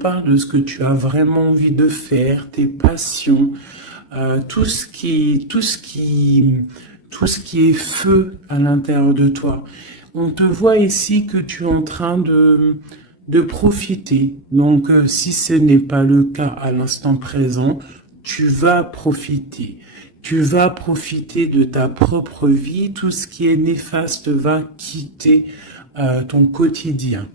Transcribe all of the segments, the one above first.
parle de ce que tu as vraiment envie de faire, tes passions, tout ce qui est feu à l'intérieur de toi. On te voit ici que tu es en train de profiter. Donc, si ce n'est pas le cas à l'instant présent, tu vas profiter. Tu vas profiter de ta propre vie. Tout ce qui est néfaste va quitter ton quotidien.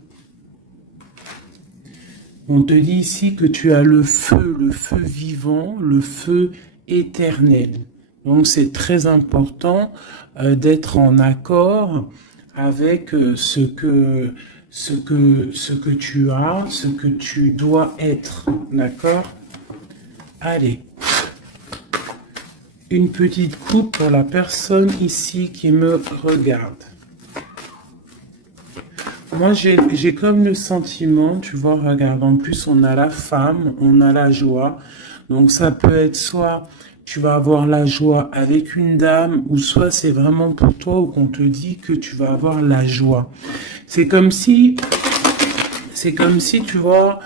On te dit ici que tu as le feu vivant, le feu éternel. Donc c'est très important d'être en accord avec ce que tu as, ce que tu dois être. D'accord? Allez. Une petite coupe pour la personne ici qui me regarde. Moi, j'ai comme le sentiment, tu vois, regarde, en plus, on a la femme, on a la joie. Donc, ça peut être soit tu vas avoir la joie avec une dame, ou soit c'est vraiment pour toi, ou qu'on te dit que tu vas avoir la joie. C'est comme si, tu vois,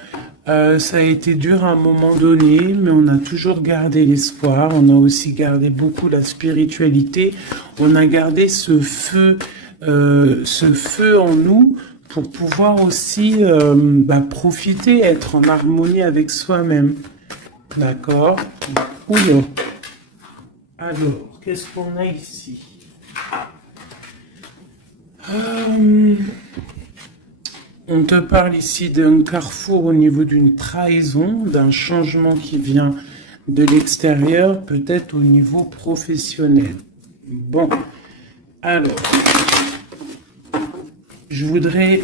ça a été dur à un moment donné, mais on a toujours gardé l'espoir. On a aussi gardé beaucoup la spiritualité. On a gardé ce feu en nous pour pouvoir aussi profiter, être en harmonie avec soi-même. D'accord? Oula. Alors, qu'est-ce qu'on a ici? On te parle ici d'un carrefour au niveau d'une trahison, d'un changement qui vient de l'extérieur, peut-être au niveau professionnel. Bon, alors, je voudrais...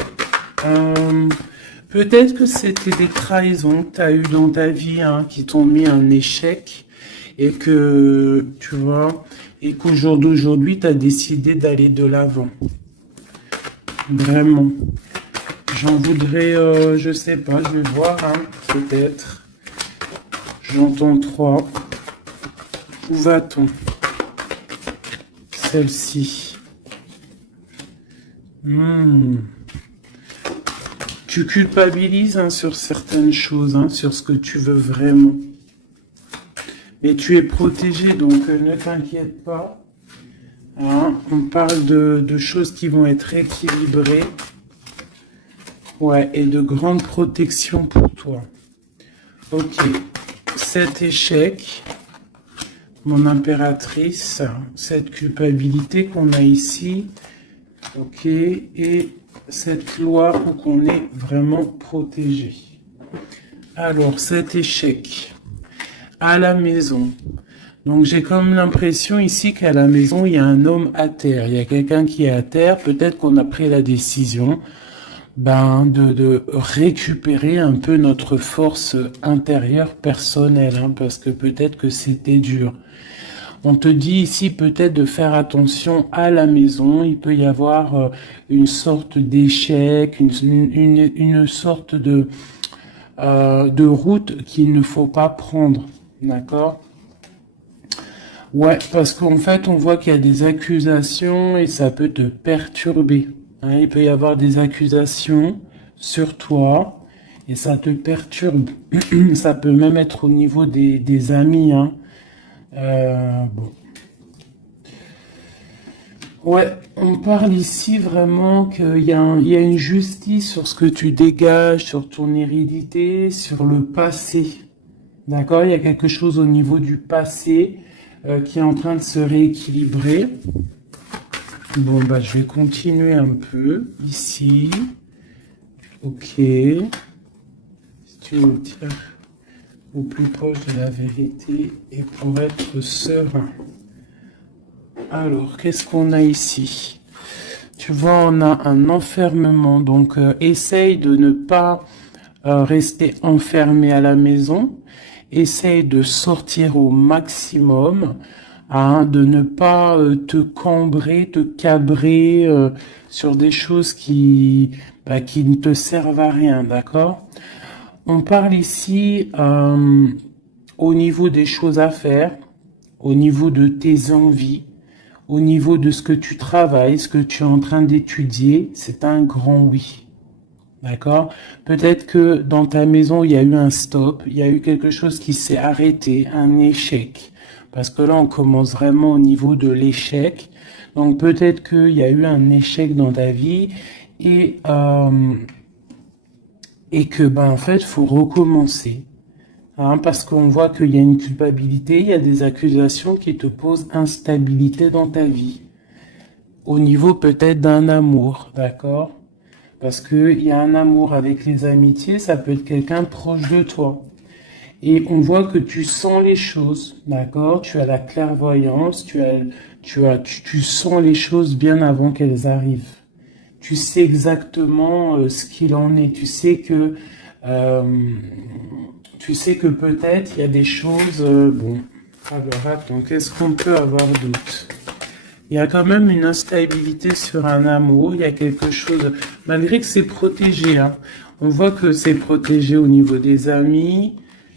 peut-être que c'était des trahisons que tu as eues dans ta vie qui t'ont mis un échec et que, tu vois, et qu'au jour d'aujourd'hui, tu as décidé d'aller de l'avant. Vraiment. J'en voudrais, je sais pas, je vais voir, peut-être. J'entends 3. Où va-t-on? Celle-ci. Tu culpabilises sur certaines choses, sur ce que tu veux vraiment. Mais tu es protégé, donc ne t'inquiète pas. On parle de choses qui vont être équilibrées. Ouais, et de grande protection pour toi. Ok. Cet échec, mon impératrice, cette culpabilité qu'on a ici. Ok. Et cette loi où qu'on est vraiment protégé. Alors, cet échec à la maison. Donc, j'ai comme l'impression ici qu'à la maison, il y a un homme à terre. Il y a quelqu'un qui est à terre. Peut-être qu'on a pris la décision de récupérer un peu notre force intérieure personnelle, parce que peut-être que c'était dur. On te dit ici peut-être de faire attention à la maison. Il peut y avoir une sorte d'échec, une sorte de route qu'il ne faut pas prendre. D'accord? Ouais, parce qu'en fait, on voit qu'il y a des accusations et ça peut te perturber. Il peut y avoir des accusations sur toi et ça te perturbe. Ça peut même être au niveau des amis. Bon. Ouais, on parle ici vraiment qu'il y a une justice sur ce que tu dégages, sur ton hérédité, sur le passé. D'accord? Il y a quelque chose au niveau du passé qui est en train de se rééquilibrer. Bon, je vais continuer un peu ici. Ok. Si tu nous tiens au plus proche de la vérité et pour être serein. Alors, qu'est-ce qu'on a ici? Tu vois, on a un enfermement. Donc, essaye de ne pas rester enfermé à la maison. Essaye de sortir au maximum. De ne pas te cambrer, te cabrer sur des choses qui ne te servent à rien, d'accord? On parle ici au niveau des choses à faire, au niveau de tes envies, au niveau de ce que tu travailles, ce que tu es en train d'étudier, c'est un grand oui. D'accord? Peut-être que dans ta maison, il y a eu un stop, il y a eu quelque chose qui s'est arrêté, un échec. Parce que là, on commence vraiment au niveau de l'échec. Donc peut-être qu'il y a eu un échec dans ta vie et, euh, et que, ben, en fait, faut recommencer. Hein, parce qu'on voit qu'il y a une culpabilité, il y a des accusations qui te posent instabilité dans ta vie. Au niveau peut-être d'un amour, d'accord? Parce qu'il y a un amour avec les amitiés, ça peut être quelqu'un proche de toi. Et on voit que tu sens les choses, d'accord? Tu as la clairvoyance, tu sens les choses bien avant qu'elles arrivent. Tu sais exactement ce qu'il en est. Euh, tu sais que peut-être il y a des choses. Bon, alors attends, qu'est-ce qu'on peut avoir d'autre? Il y a quand même une instabilité sur un amour, il y a quelque chose, malgré que c'est protégé, hein. On voit que c'est protégé au niveau des amis,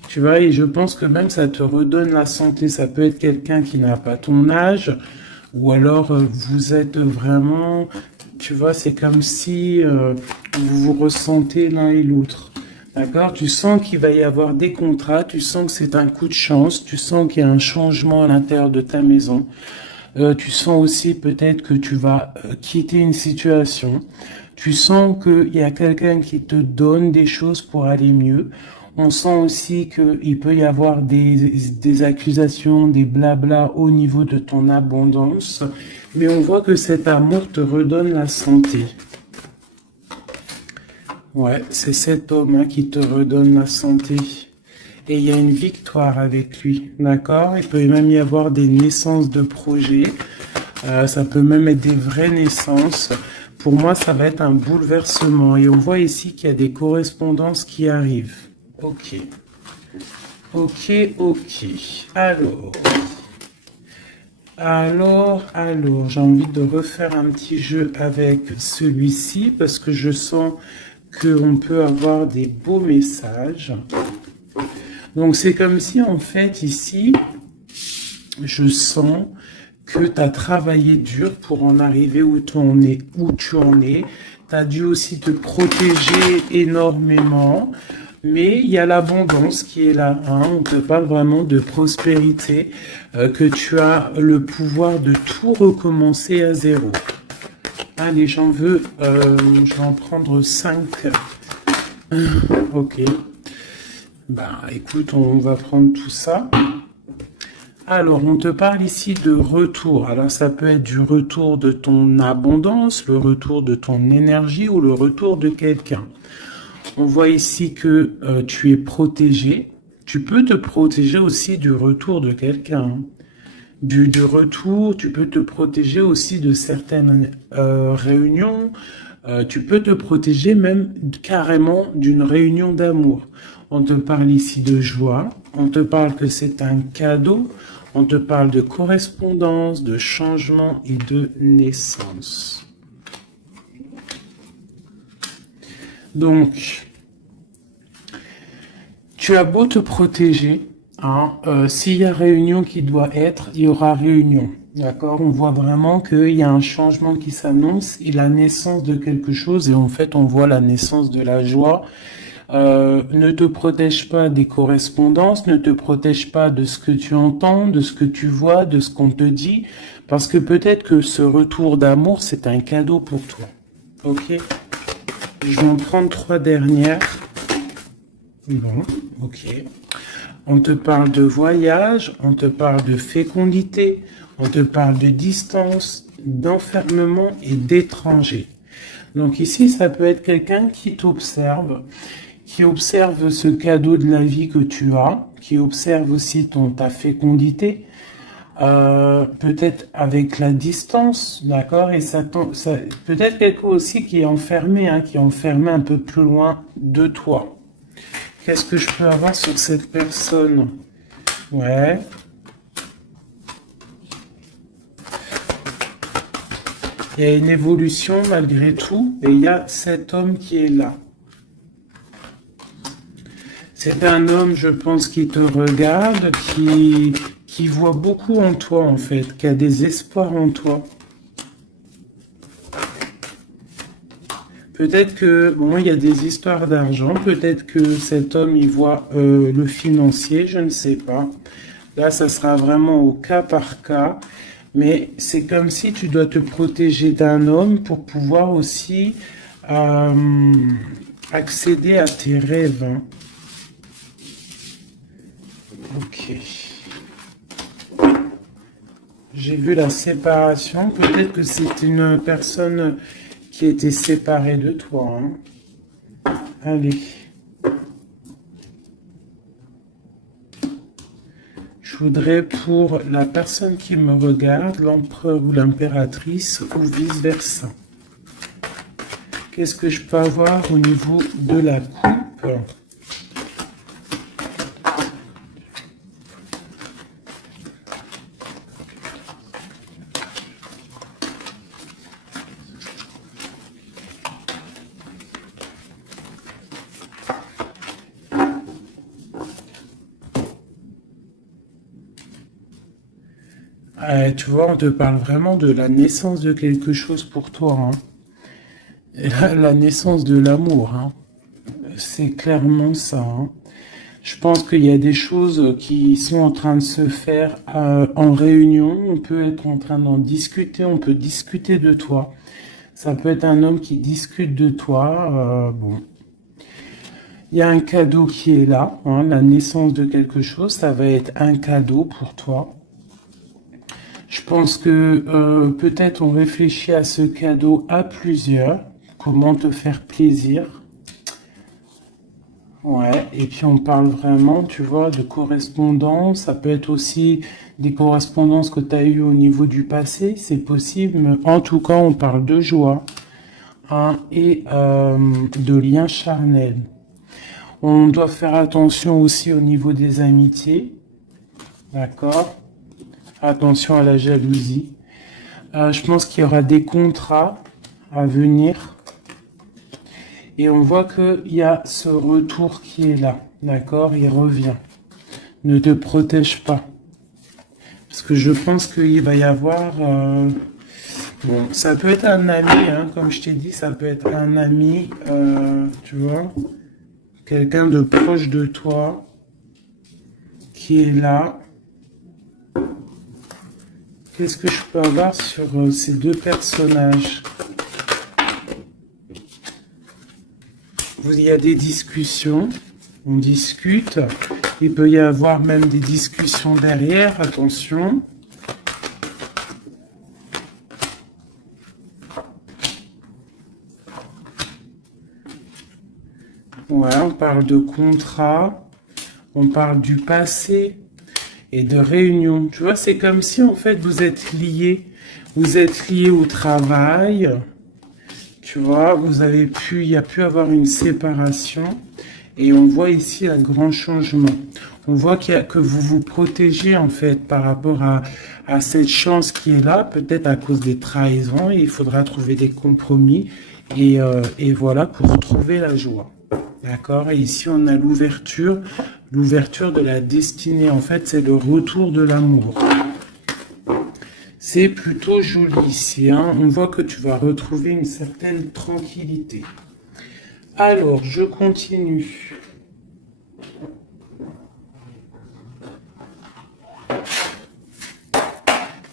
tu vois, et je pense que même ça te redonne la santé. Ça peut être quelqu'un qui n'a pas ton âge, ou alors vous êtes vraiment, tu vois, c'est comme si vous vous ressentez l'un et l'autre. D'accord? Tu sens qu'il va y avoir des contrats, tu sens que c'est un coup de chance, tu sens qu'il y a un changement à l'intérieur de ta maison. Tu sens aussi peut-être que tu vas quitter une situation. Tu sens qu'il y a quelqu'un qui te donne des choses pour aller mieux. On sent aussi qu'il peut y avoir des accusations, des blabla au niveau de ton abondance. Mais on voit que cet amour te redonne la santé. Ouais, c'est cet homme hein, qui te redonne la santé. Et il y a une victoire avec lui, d'accord? Il peut même y avoir des naissances de projets. Ça peut même être des vraies naissances. Pour moi, ça va être un bouleversement. Et on voit ici qu'il y a des correspondances qui arrivent. Ok. Ok, ok. Alors, j'ai envie de refaire un petit jeu avec celui-ci parce que je sens qu'on peut avoir des beaux messages. Donc, c'est comme si, en fait, ici, je sens que tu as travaillé dur pour en arriver où tu en es. Tu as dû aussi te protéger énormément. Mais il y a l'abondance qui est là. Hein. On te parle vraiment de prospérité, que tu as le pouvoir de tout recommencer à zéro. Allez, je vais en prendre 5. Ok. Bah, écoute, on va prendre tout ça. Alors, on te parle ici de retour. Alors, ça peut être du retour de ton abondance, le retour de ton énergie ou le retour de quelqu'un. On voit ici que tu es protégé. Tu peux te protéger aussi du retour de quelqu'un. Du retour, tu peux te protéger aussi de certaines réunions. Tu peux te protéger même carrément d'une réunion d'amour. On te parle ici de joie. On te parle que c'est un cadeau. On te parle de correspondance, de changement et de naissance. Donc, tu as beau te protéger, hein, s'il y a réunion qui doit être, il y aura réunion. D'accord? On voit vraiment qu'il y a un changement qui s'annonce et la naissance de quelque chose. Et en fait, on voit la naissance de la joie. Ne te protège pas des correspondances, ne te protège pas de ce que tu entends, de ce que tu vois, de ce qu'on te dit. Parce que peut-être que ce retour d'amour, c'est un cadeau pour toi. Ok? Je vais en prendre 3 dernières. Bon, ok. On te parle de voyage, on te parle de fécondité, on te parle de distance, d'enfermement et d'étranger. Donc ici, ça peut être quelqu'un qui t'observe, qui observe ce cadeau de la vie que tu as, qui observe aussi ta fécondité, peut-être avec la distance, d'accord, et ça peut-être quelqu'un aussi qui est enfermé, hein, qui est enfermé un peu plus loin de toi. Qu'est-ce que je peux avoir sur cette personne? Ouais. Il y a une évolution malgré tout, et il y a cet homme qui est là. C'est un homme, je pense, qui te regarde, qui voit beaucoup en toi, en fait, qui a des espoirs en toi. Peut-être que, bon, il y a des histoires d'argent, peut-être que cet homme, il voit le financier, je ne sais pas. Là, ça sera vraiment au cas par cas, mais c'est comme si tu dois te protéger d'un homme pour pouvoir aussi accéder à tes rêves. Hein. Ok. J'ai vu la séparation. Peut-être que c'est une personne qui était séparée de toi. Hein. Allez. Je voudrais pour la personne qui me regarde, l'empereur ou l'impératrice, ou vice-versa. Qu'est-ce que je peux avoir au niveau de la coupe ? Tu vois, on te parle vraiment de la naissance de quelque chose pour toi. Hein. Et la naissance de l'amour. Hein. C'est clairement ça. Hein. Je pense qu'il y a des choses qui sont en train de se faire en réunion. On peut être en train d'en discuter. On peut discuter de toi. Ça peut être un homme qui discute de toi. Bon. Il y a un cadeau qui est là. Hein, la naissance de quelque chose, ça va être un cadeau pour toi. Je pense que peut-être on réfléchit à ce cadeau à plusieurs. Comment te faire plaisir. Ouais, et puis on parle vraiment, tu vois, de correspondance. Ça peut être aussi des correspondances que tu as eues au niveau du passé. C'est possible, mais en tout cas, on parle de joie hein, et de liens charnels. On doit faire attention aussi au niveau des amitiés. D'accord ? Attention à la jalousie. Je pense qu'il y aura des contrats à venir. Et on voit qu'il y a ce retour qui est là. D'accord? Il revient. Ne te protège pas. Parce que je pense qu'il va y avoir... bon, ça peut être un ami, hein, comme je t'ai dit, ça peut être un ami, tu vois, quelqu'un de proche de toi qui est là. Qu'est-ce que je peux avoir sur ces deux personnages? Il y a des discussions, on discute. Il peut y avoir même des discussions derrière, attention. Ouais, on parle de contrat, on parle du passé et de réunion. Tu vois, c'est comme si en fait vous êtes liés. Vous êtes liés au travail. Tu vois, il y a pu avoir une séparation. Et on voit ici un grand changement. On voit que vous vous protégez en fait par rapport à cette chance qui est là, peut-être à cause des trahisons. Et il faudra trouver des compromis et voilà pour trouver la joie. D'accord? Et ici on a l'ouverture de la destinée. En fait, c'est le retour de l'amour. C'est plutôt joli ici. Hein? On voit que tu vas retrouver une certaine tranquillité. Alors, je continue.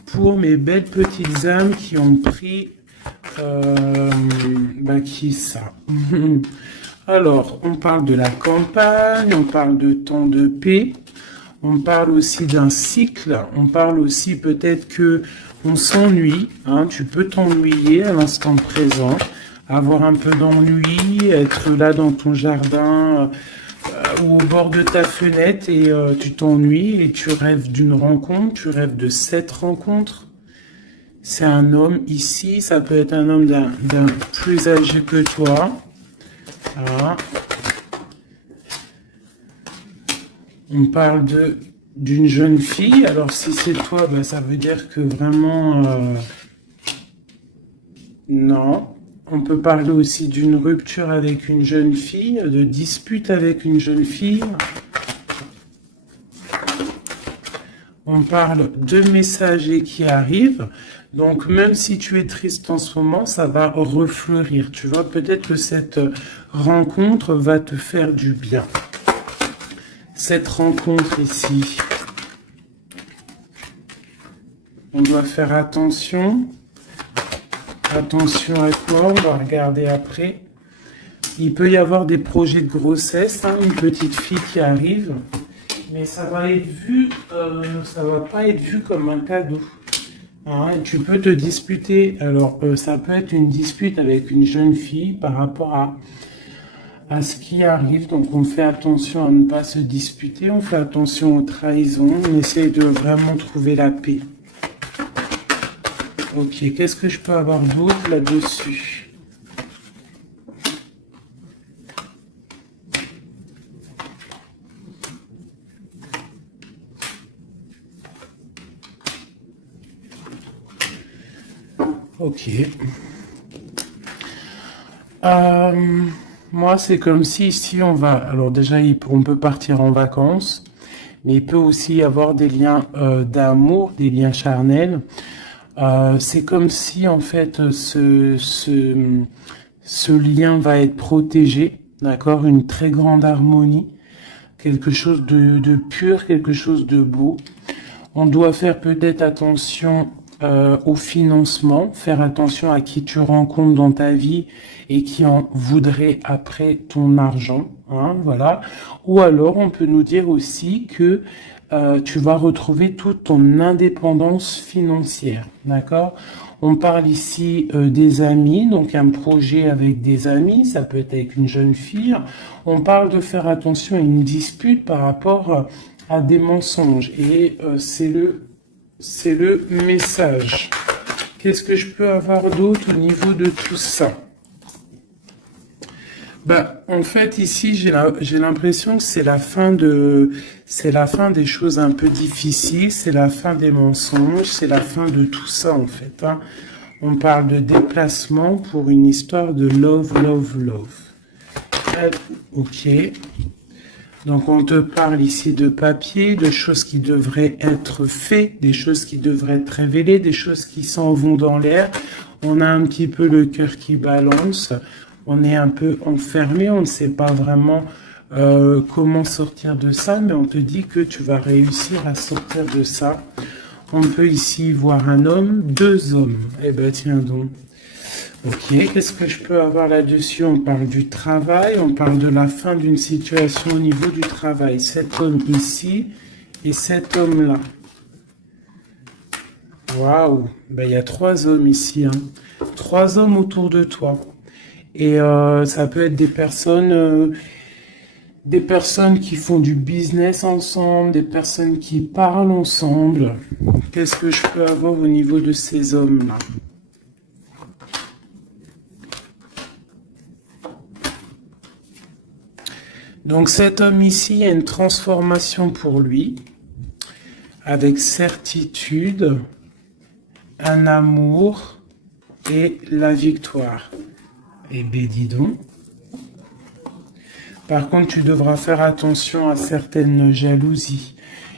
Pour mes belles petites âmes qui ont pris... qui ça? Alors, on parle de la campagne, on parle de temps de paix, on parle aussi d'un cycle, on parle aussi peut-être que on s'ennuie, hein, tu peux t'ennuyer à l'instant présent, avoir un peu d'ennui, être là dans ton jardin ou au bord de ta fenêtre et tu t'ennuies et tu rêves d'une rencontre, tu rêves de cette rencontre. C'est un homme ici, ça peut être un homme d'un plus âgé que toi. Voilà. On parle d'une jeune fille. Alors si c'est toi, ben, ça veut dire que vraiment non. On peut parler aussi d'une rupture avec une jeune fille, de dispute avec une jeune fille. On parle de messagers qui arrivent. Donc, même si tu es triste en ce moment, ça va refleurir. Tu vois, peut-être que cette rencontre va te faire du bien. Cette rencontre ici, on doit faire attention. Attention à quoi? On va regarder après. Il peut y avoir des projets de grossesse, hein, une petite fille qui arrive, mais ça va être vu, ça va pas être vu comme un cadeau. Hein, tu peux te disputer. Alors, ça peut être une dispute avec une jeune fille par rapport à ce qui arrive. Donc, on fait attention à ne pas se disputer. On fait attention aux trahisons. On essaie de vraiment trouver la paix. Ok, qu'est-ce que je peux avoir d'autre là-dessus? Ok. Moi, c'est comme si ici, on va... Alors déjà, on peut partir en vacances, mais il peut aussi y avoir des liens d'amour, des liens charnels. C'est comme si, en fait, ce lien va être protégé, d'accord? Une très grande harmonie, quelque chose de pur, quelque chose de beau. On doit faire peut-être attention au financement, faire attention à qui tu rencontres dans ta vie et qui en voudrait après ton argent, hein, voilà. Ou alors on peut nous dire aussi que tu vas retrouver toute ton indépendance financière, d'accord? On parle ici des amis, donc un projet avec des amis, ça peut être avec une jeune fille. On parle de faire attention à une dispute par rapport à des mensonges et c'est le message. Qu'est-ce que je peux avoir d'autre au niveau de tout ça? Bah, en fait, ici, j'ai l'impression que c'est la fin des choses un peu difficiles, c'est la fin des mensonges, c'est la fin de tout ça, en fait, hein. On parle de déplacement pour une histoire de love, love, love. Ok. Donc, on te parle ici de papier, de choses qui devraient être faites, des choses qui devraient être révélées, des choses qui s'en vont dans l'air. On a un petit peu le cœur qui balance. On est un peu enfermé, on ne sait pas vraiment comment sortir de ça, mais on te dit que tu vas réussir à sortir de ça. On peut ici voir un homme, deux hommes. Eh ben, tiens donc. Ok, qu'est-ce que je peux avoir là-dessus? On parle du travail, on parle de la fin d'une situation au niveau du travail. Cet homme ici et cet homme-là. Waouh, ben, il y a trois hommes ici, hein. Trois hommes autour de toi. Et ça peut être des personnes qui font du business ensemble, des personnes qui parlent ensemble. Qu'est-ce que je peux avoir au niveau de ces hommes-là? Donc cet homme ici, il y a une transformation pour lui, avec certitude, un amour et la victoire. Eh bien, dis donc. Par contre, tu devras faire attention à certaines jalousies.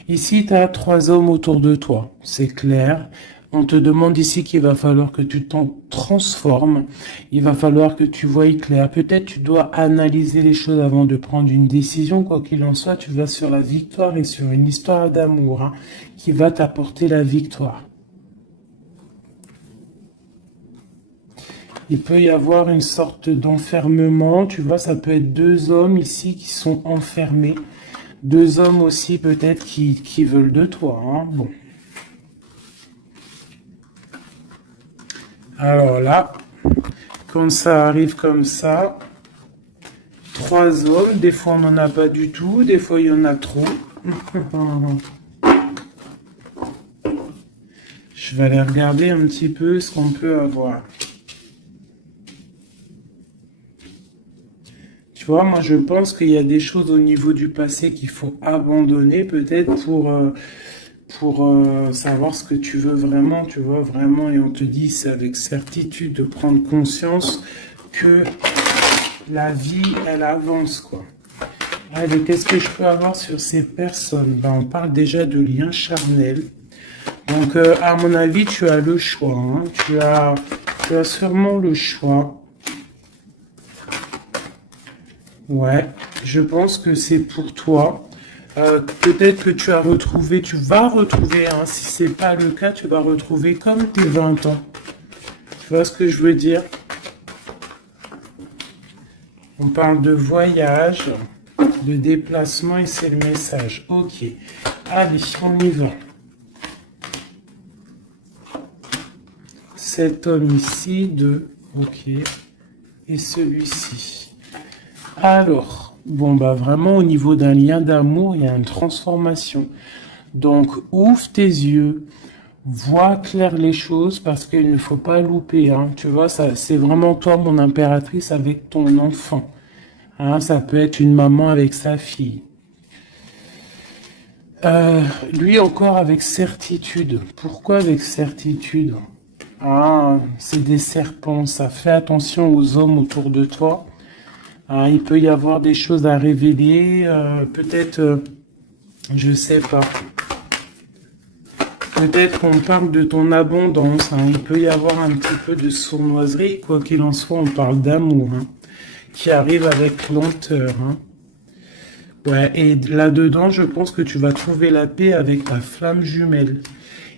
Ici, tu as trois hommes autour de toi, c'est clair. On te demande ici qu'il va falloir que tu t'en transformes. Il va falloir que tu voies clair. Peut-être tu dois analyser les choses avant de prendre une décision. Quoi qu'il en soit, tu vas sur la victoire et sur une histoire d'amour, hein, qui va t'apporter la victoire. Il peut y avoir une sorte d'enfermement. Tu vois, ça peut être deux hommes ici qui sont enfermés. Deux hommes aussi peut-être qui veulent de toi, hein. Bon. Alors là, quand ça arrive comme ça, trois hommes, des fois on n'en a pas du tout, des fois il y en a trop. Je vais aller regarder un petit peu ce qu'on peut avoir. Tu vois, moi je pense qu'il y a des choses au niveau du passé qu'il faut abandonner peut-être pour savoir ce que tu veux vraiment, tu vois, vraiment, et on te dit, c'est avec certitude de prendre conscience que la vie, elle avance, quoi. Allez, qu'est-ce que je peux avoir sur ces personnes? Ben, on parle déjà de liens charnels. Donc, à mon avis, tu as le choix. Hein. Tu as sûrement le choix. Ouais, je pense que c'est pour toi. Peut-être que tu vas retrouver, hein, si c'est pas le cas, tu vas retrouver comme tes 20 ans. Tu vois ce que je veux dire? On parle de voyage, de déplacement et c'est le message. Ok. Allez, on y va. Cet homme ici, ok. Et celui-ci. Alors, bon, bah vraiment, au niveau d'un lien d'amour, il y a une transformation. Donc, ouvre tes yeux, vois clair les choses parce qu'il ne faut pas louper. Hein. Tu vois, ça, c'est vraiment toi, mon impératrice, avec ton enfant. Hein, ça peut être une maman avec sa fille. Lui encore avec certitude. Pourquoi avec certitude? Ah, c'est des serpents, ça. Fais attention aux hommes autour de toi. Ah, il peut y avoir des choses à révéler. Peut-être, je sais pas. Peut-être qu'on parle de ton abondance. Hein. Il peut y avoir un petit peu de sournoiserie. Quoi qu'il en soit, on parle d'amour. Hein, qui arrive avec lenteur. Hein. Ouais, et là-dedans, je pense que tu vas trouver la paix avec ta flamme jumelle.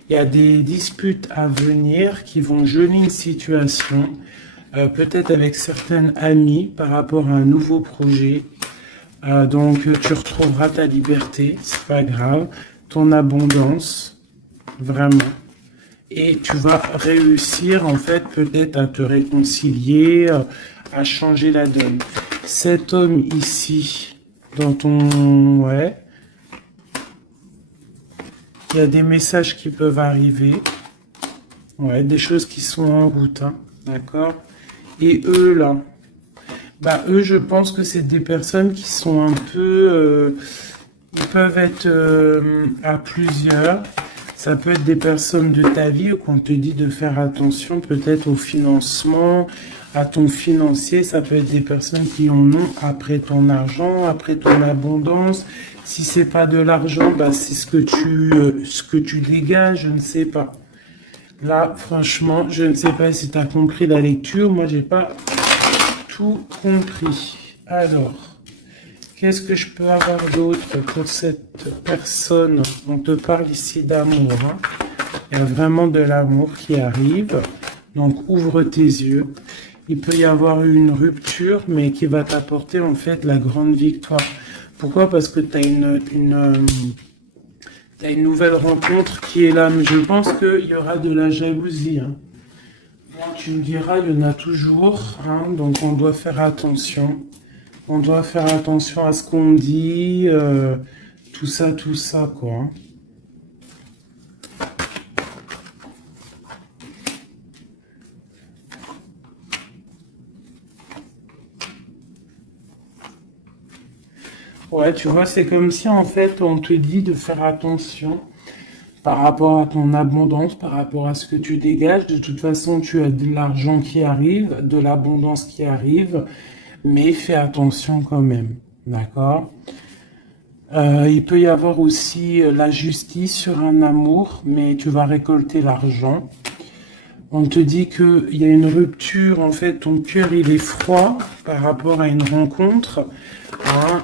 Il y a des disputes à venir qui vont geler une situation, peut-être avec certaines amies par rapport à un nouveau projet. Donc, tu retrouveras ta liberté, c'est pas grave, ton abondance, vraiment. Et tu vas réussir, en fait, peut-être à te réconcilier, à changer la donne. Cet homme ici, dans ton... Ouais. Il y a des messages qui peuvent arriver. Ouais, des choses qui sont en route. Hein, d'accord? Et eux, là. Bah, eux, je pense que c'est des personnes qui sont un peu... ils peuvent être à plusieurs. Ça peut être des personnes de ta vie où on te dit de faire attention peut-être au financement, à ton financier. Ça peut être des personnes qui en ont après ton argent, après ton abondance. Si c'est pas de l'argent, bah c'est ce que tu dégages, je ne sais pas. Là, franchement, je ne sais pas si tu as compris la lecture. Moi, j'ai pas tout compris. Alors, qu'est-ce que je peux avoir d'autre pour cette personne? On te parle ici d'amour. Hein. Il y a vraiment de l'amour qui arrive. Donc, ouvre tes yeux. Il peut y avoir une rupture, mais qui va t'apporter en fait la grande victoire. Pourquoi? Parce que tu as t'as une nouvelle rencontre qui est là. Mais je pense qu'il y aura de la jalousie. Hein. Bon, tu me diras, il y en a toujours. Hein, donc, on doit faire attention. On doit faire attention à ce qu'on dit. Tout ça, quoi. Hein. Ouais, tu vois, c'est comme si en fait on te dit de faire attention par rapport à ton abondance, par rapport à ce que tu dégages. De toute façon, tu as de l'argent qui arrive, de l'abondance qui arrive, mais fais attention quand même. D'accord? Il peut y avoir aussi la justice sur un amour, mais tu vas récolter l'argent. On te dit qu'il y a une rupture, en fait, ton cœur il est froid par rapport à une rencontre. Hein,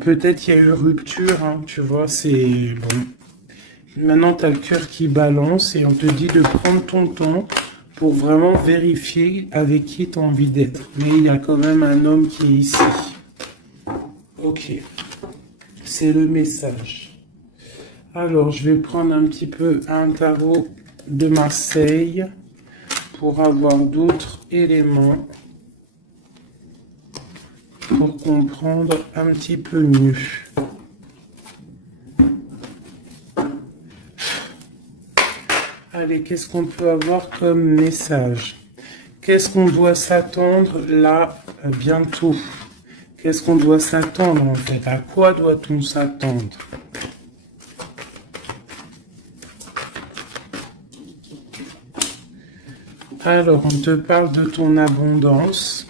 peut-être il y a eu rupture, hein, tu vois, c'est bon. Maintenant, tu as le cœur qui balance et on te dit de prendre ton temps pour vraiment vérifier avec qui tu as envie d'être. Mais il y a quand même un homme qui est ici. Ok, c'est le message. Alors, je vais prendre un petit peu un tarot de Marseille pour avoir d'autres éléments pour comprendre un petit peu mieux. Allez, qu'est-ce qu'on peut avoir comme message? Qu'est-ce qu'on doit s'attendre là bientôt? Qu'est-ce qu'on doit s'attendre en fait? À quoi doit-on s'attendre? Alors, on te parle de ton abondance.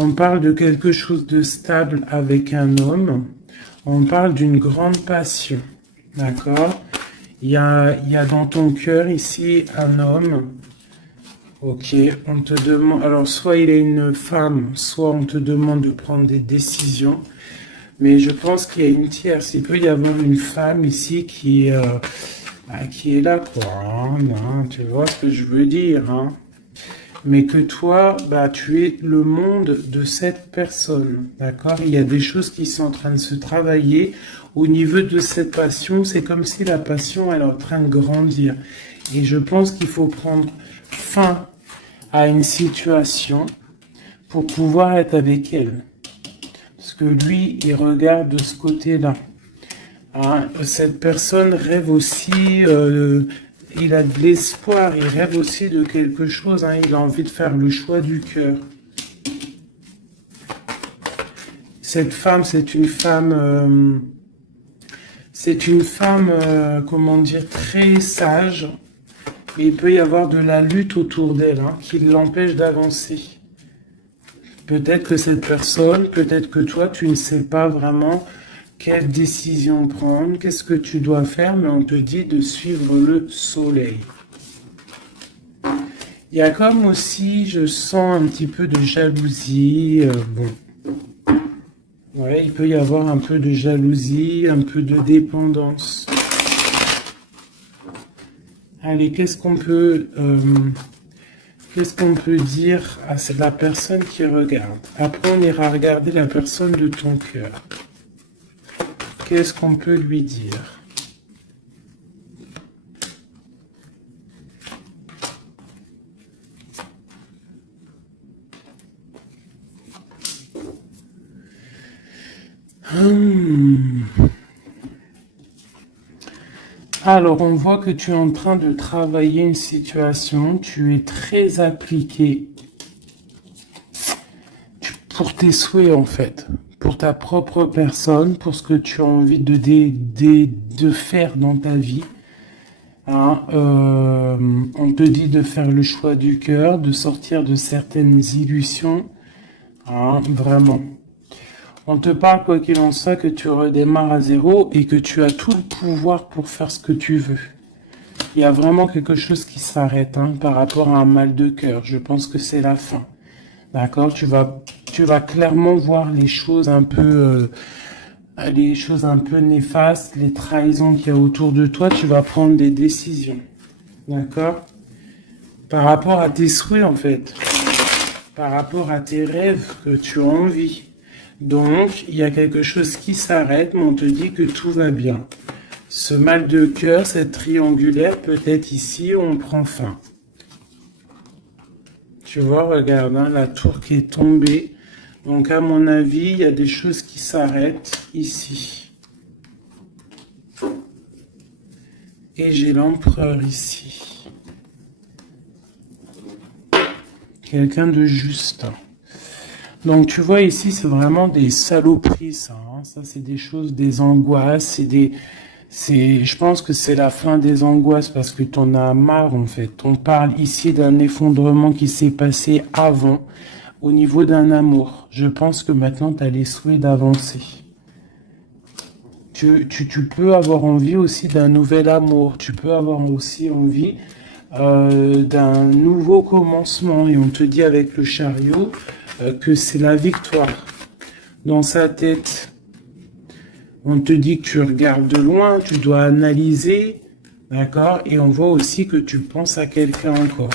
On parle de quelque chose de stable avec un homme. On parle d'une grande passion. D'accord? Il y a dans ton cœur ici un homme. Ok, on te demande... Alors, soit il est une femme, soit on te demande de prendre des décisions. Mais je pense qu'il y a une tierce. Il peut y avoir une femme ici qui est là, quoi. Hein, hein, tu vois ce que je veux dire, hein? Mais que toi, tu es le monde de cette personne, d'accord? Il y a des choses qui sont en train de se travailler au niveau de cette passion. C'est comme si la passion, elle est en train de grandir. Et je pense qu'il faut prendre fin à une situation pour pouvoir être avec elle. Parce que lui, il regarde de ce côté-là. Hein, cette personne rêve aussi... il a de l'espoir, il rêve aussi de quelque chose, hein, il a envie de faire le choix du cœur. Cette femme, c'est une femme, comment dire, très sage. Et il peut y avoir de la lutte autour d'elle, hein, qui l'empêche d'avancer. Peut-être que cette personne, peut-être que toi, tu ne sais pas vraiment quelle décision prendre, qu'est-ce que tu dois faire, mais on te dit de suivre le soleil. Il y a comme aussi, je sens un petit peu de jalousie. Bon. Ouais, il peut y avoir un peu de jalousie, un peu de dépendance. Allez, qu'est-ce qu'on peut dire à la personne qui regarde? Après, on ira regarder la personne de ton cœur. Qu'est-ce qu'on peut lui dire? Alors, on voit que tu es en train de travailler une situation, tu es très appliqué pour tes souhaits en fait, pour ta propre personne, pour ce que tu as envie de faire dans ta vie. Hein, on te dit de faire le choix du cœur, de sortir de certaines illusions. Hein, vraiment. On te parle, quoi qu'il en soit, que tu redémarres à zéro et que tu as tout le pouvoir pour faire ce que tu veux. Il y a vraiment quelque chose qui s'arrête, hein, par rapport à un mal de cœur. Je pense que c'est la fin. D'accord? Tu vas clairement voir les choses un peu néfastes, les trahisons qu'il y a autour de toi. Tu vas prendre des décisions. D'accord? Par rapport à tes souhaits, en fait. Par rapport à tes rêves que tu as envie. Donc, il y a quelque chose qui s'arrête, mais on te dit que tout va bien. Ce mal de cœur, cette triangulaire, peut-être ici, on prend fin. Tu vois, regarde, hein, la tour qui est tombée. Donc, à mon avis, il y a des choses qui s'arrêtent ici. Et j'ai l'empereur ici. Quelqu'un de juste. Donc, tu vois, ici, c'est vraiment des saloperies, ça. Hein. Ça, c'est des choses, des angoisses, je pense que c'est la fin des angoisses parce que t'en as marre, en fait. On parle ici d'un effondrement qui s'est passé avant, au niveau d'un amour. Je pense que maintenant, tu as les souhaits d'avancer. Tu peux avoir envie aussi d'un nouvel amour. Tu peux avoir aussi envie d'un nouveau commencement. Et on te dit avec le chariot que c'est la victoire. Dans sa tête, on te dit que tu regardes de loin, tu dois analyser, d'accord? Et on voit aussi que tu penses à quelqu'un encore.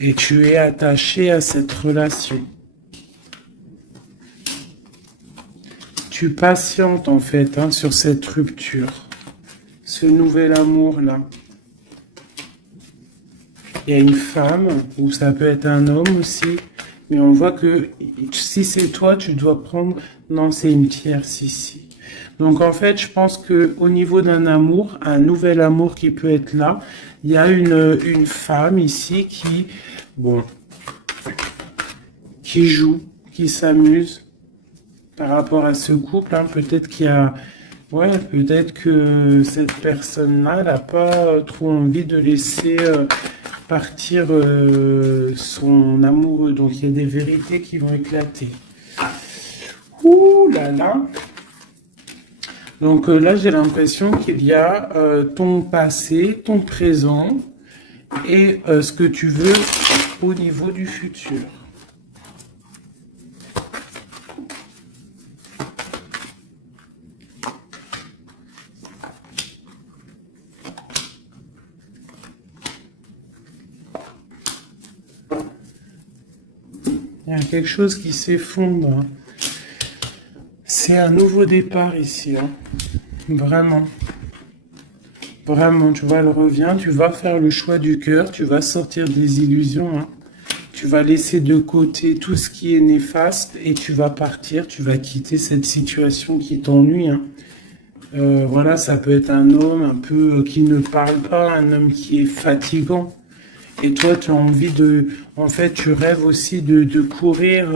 Et tu es attaché à cette relation. Tu patientes en fait, hein, sur cette rupture. Ce nouvel amour-là. Il y a une femme, ou ça peut être un homme aussi, mais on voit que si c'est toi, tu dois prendre... Non, c'est une tierce ici. Donc en fait, je pense que au niveau d'un amour, un nouvel amour qui peut être là, il y a une femme ici qui joue, qui s'amuse par rapport à ce couple. Hein. Peut-être qu'il y a... Ouais, peut-être que cette personne-là n'a pas trop envie de laisser partir son amoureux. Donc il y a des vérités qui vont éclater. Ouh là là. Donc là, j'ai l'impression qu'il y a ton passé, ton présent et ce que tu veux au niveau du futur. Il y a quelque chose qui s'effondre. C'est un nouveau départ ici, hein. Vraiment. Vraiment, tu vois, elle revient, tu vas faire le choix du cœur, tu vas sortir des illusions, hein. Tu vas laisser de côté tout ce qui est néfaste et tu vas partir, tu vas quitter cette situation qui t'ennuie, hein. Voilà, ça peut être un homme un peu qui ne parle pas, un homme qui est fatigant. Et toi, tu as envie de... En fait, tu rêves aussi de courir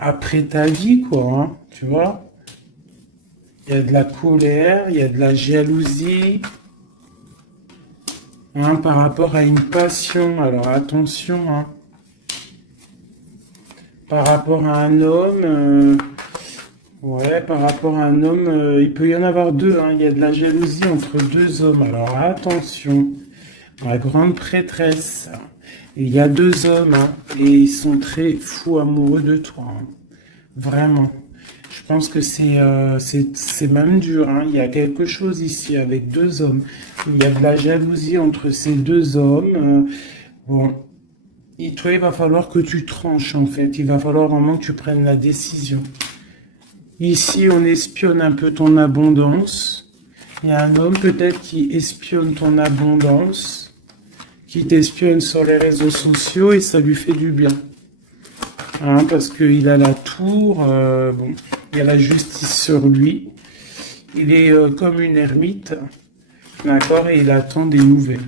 après ta vie, quoi, hein, tu vois. Il y a de la colère, il y a de la jalousie, hein, par rapport à une passion. Alors, attention, hein. Par rapport à un homme... ouais, par rapport à un homme, il peut y en avoir deux, hein. Il y a de la jalousie entre deux hommes. Alors, attention. La grande prêtresse. Il y a deux hommes, hein, et ils sont très fous amoureux de toi, hein. Vraiment. Je pense que c'est même dur, hein. Il y a quelque chose ici avec deux hommes. Il y a de la jalousie entre ces deux hommes. Bon, et toi, il va falloir que tu tranches, en fait. Il va falloir vraiment que tu prennes la décision. Ici, on espionne un peu ton abondance. Il y a un homme peut-être qui espionne ton abondance, qui t'espionne sur les réseaux sociaux et ça lui fait du bien. Hein, parce qu'il a la tour, bon, il y a la justice sur lui. Il est comme une ermite, d'accord, et il attend des nouvelles.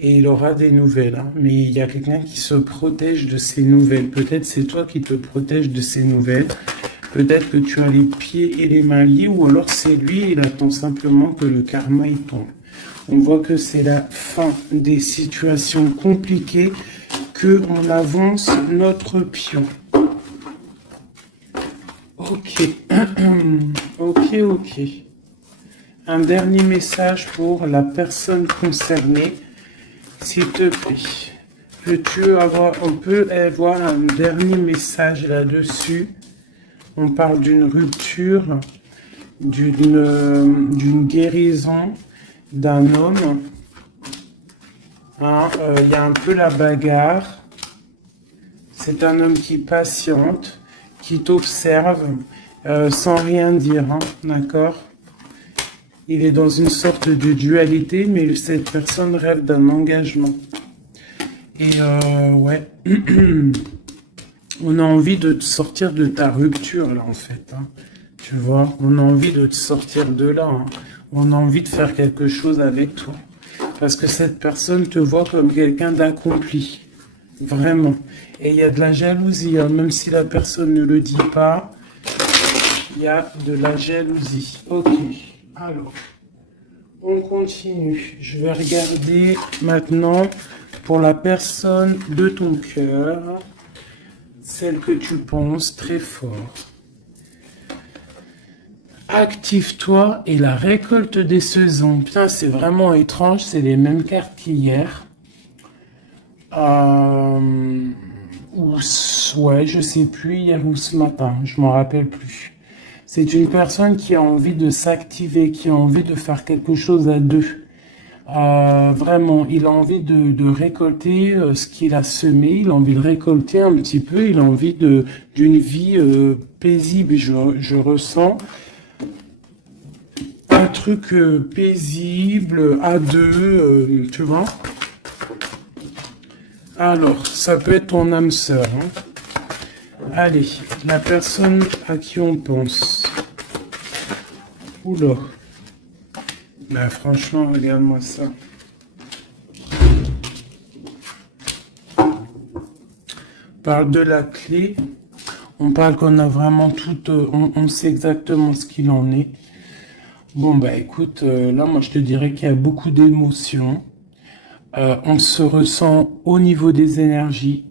Et il aura des nouvelles, hein, mais il y a quelqu'un qui se protège de ces nouvelles. Peut-être c'est toi qui te protèges de ces nouvelles. Peut-être que tu as les pieds et les mains liés, ou alors c'est lui, il attend simplement que le karma y tombe. On voit que c'est la fin des situations compliquées, que on avance notre pion. Ok, ok. Un dernier message pour la personne concernée, s'il te plaît. On peut avoir un dernier message là-dessus. On parle d'une rupture, d'une guérison d'un homme. Hein, y a un peu la bagarre. C'est un homme qui patiente, qui t'observe sans rien dire, hein, d'accord? Il est dans une sorte de dualité, mais cette personne rêve d'un engagement. Et ouais, on a envie de te sortir de ta rupture, là, en fait, hein. Tu vois, on a envie de te sortir de là, hein. On a envie de faire quelque chose avec toi. Parce que cette personne te voit comme quelqu'un d'accompli. Vraiment. Et il y a de la jalousie, hein. Même si la personne ne le dit pas, il y a de la jalousie. Ok. Alors, on continue. Je vais regarder maintenant pour la personne de ton cœur. Celle que tu penses très fort. Active-toi et la récolte des saisons. Putain, c'est vraiment étrange, c'est les mêmes cartes qu'hier. Ouais, je sais plus, hier ou ce matin, je m'en rappelle plus. C'est une personne qui a envie de s'activer, qui a envie de faire quelque chose à deux. Vraiment, il a envie de récolter ce qu'il a semé, il a envie de récolter un petit peu, il a envie d'une vie paisible. Je ressens un truc paisible, à deux, tu vois. Alors, ça peut être ton âme sœur, hein. Allez, la personne à qui on pense. Oula. Bah, franchement, regarde-moi ça. On parle de la clé. On parle qu'on a vraiment tout... on sait exactement ce qu'il en est. Bon, bah écoute, là, moi, je te dirais qu'il y a beaucoup d'émotions. On se ressent au niveau des énergies,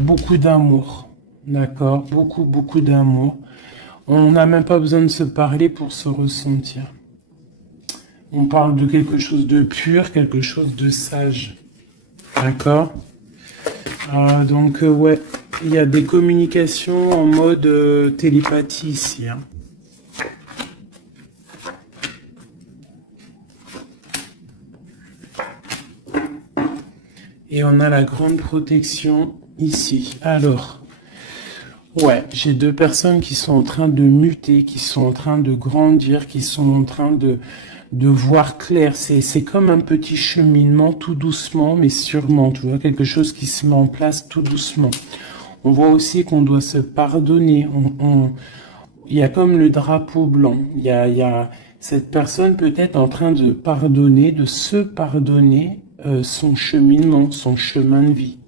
beaucoup d'amour, d'accord? Beaucoup, beaucoup d'amour. On n'a même pas besoin de se parler pour se ressentir. On parle de quelque chose de pur, quelque chose de sage, d'accord? Donc, ouais, il y a des communications en mode télépathie ici, hein. Et on a la grande protection ici. Alors, ouais, j'ai deux personnes qui sont en train de muter, qui sont en train de grandir, qui sont en train de voir clair. C'est comme un petit cheminement, tout doucement, mais sûrement. Tu vois, quelque chose qui se met en place tout doucement. On voit aussi qu'on doit se pardonner. Il y a comme le drapeau blanc. Il y a cette personne peut-être en train de pardonner, de se pardonner son cheminement, son chemin de vie.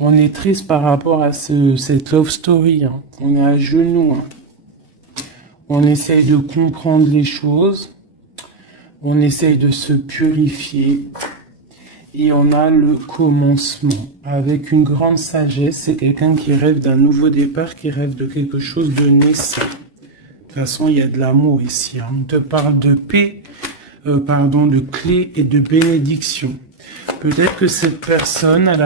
On est triste par rapport à cette love story, hein. On est à genoux, hein. On essaye de comprendre les choses. On essaye de se purifier. Et on a le commencement. Avec une grande sagesse, c'est quelqu'un qui rêve d'un nouveau départ, qui rêve de quelque chose de naissant. De toute façon, il y a de l'amour ici, hein. On te parle de paix, de clé et de bénédiction. Peut-être que cette personne, elle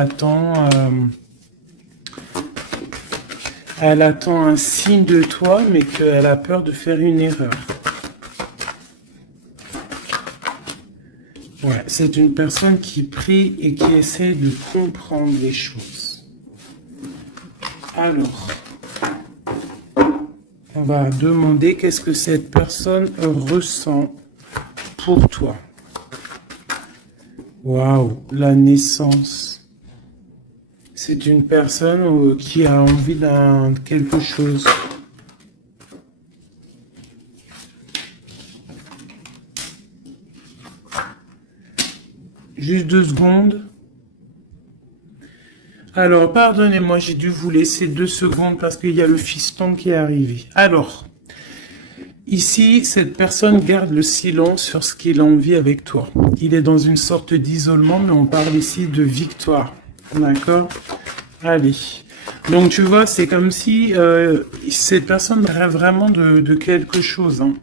attend un signe de toi, mais qu'elle a peur de faire une erreur. Ouais, c'est une personne qui prie et qui essaie de comprendre les choses. Alors, on va demander qu'est-ce que cette personne ressent pour toi. Waouh, la naissance. C'est une personne qui a envie d'un quelque chose. Juste 2 secondes. Alors, pardonnez-moi, j'ai dû vous laisser 2 secondes parce qu'il y a le fiston qui est arrivé. Alors, ici, cette personne garde le silence sur ce qu'il a envie avec toi. Il est dans une sorte d'isolement, mais on parle ici de victoire. D'accord? Allez. Donc, tu vois, c'est comme si cette personne rêve vraiment de quelque chose, hein.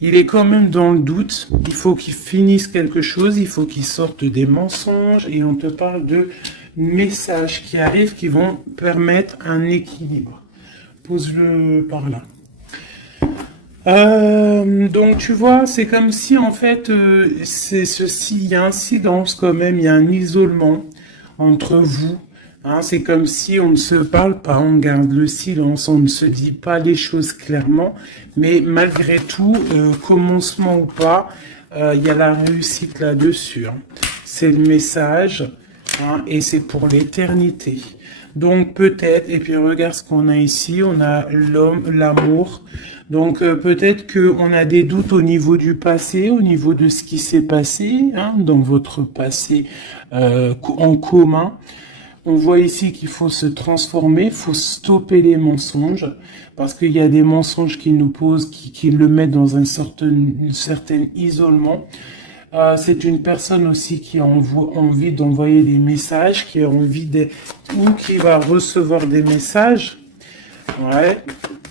Il est quand même dans le doute. Il faut qu'il finisse quelque chose. Il faut qu'il sorte des mensonges. Et on te parle de messages qui arrivent qui vont permettre un équilibre. Pose-le par là. Donc tu vois, c'est comme si en fait, c'est ceci, il y a un silence quand même, il y a un isolement entre vous. Hein, c'est comme si on ne se parle pas, on garde le silence, on ne se dit pas les choses clairement, mais malgré tout, commencement ou pas, il y a la réussite là-dessus, hein. C'est le message, hein, et c'est pour l'éternité. Donc peut-être, et puis regarde ce qu'on a ici, on a l'homme, l'amour. Donc peut-être qu'on a des doutes au niveau du passé, au niveau de ce qui s'est passé, hein, dans votre passé en commun. On voit ici qu'il faut se transformer, il faut stopper les mensonges, parce qu'il y a des mensonges qui nous posent, qui le mettent dans un certain isolement. C'est une personne aussi qui a envie d'envoyer des messages, qui a envie ou qui va recevoir des messages. Ouais.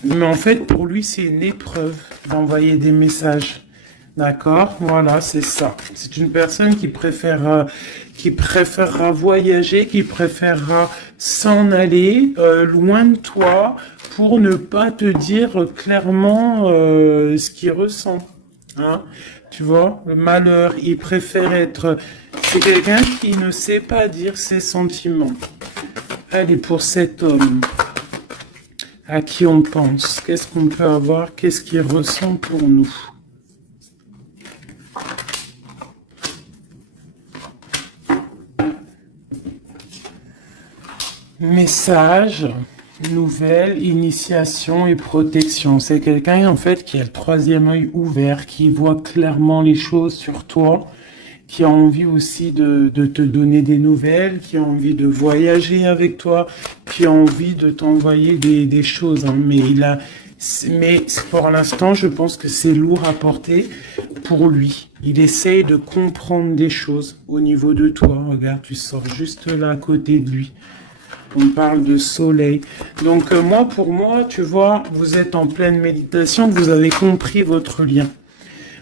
Mais en fait, pour lui, c'est une épreuve d'envoyer des messages. D'accord? Voilà, c'est ça. C'est une personne qui préférera voyager, qui préférera s'en aller loin de toi pour ne pas te dire clairement ce qu'il ressent. Hein? Tu vois, le malheur, il préfère être... C'est quelqu'un qui ne sait pas dire ses sentiments. Allez, pour cet homme, à qui on pense, qu'est-ce qu'on peut avoir, qu'est-ce qu'il ressent pour nous? Message, nouvelle, initiation et protection. C'est quelqu'un en fait qui a le 3e œil ouvert, qui voit clairement les choses sur toi, qui a envie aussi de te donner des nouvelles, qui a envie de voyager avec toi, qui a envie de t'envoyer des choses, hein. Mais Mais pour l'instant, je pense que c'est lourd à porter pour lui. Il essaye de comprendre des choses au niveau de toi. Regarde, tu sors juste là à côté de lui. On parle de soleil. Donc moi, pour moi, tu vois, vous êtes en pleine méditation, vous avez compris votre lien.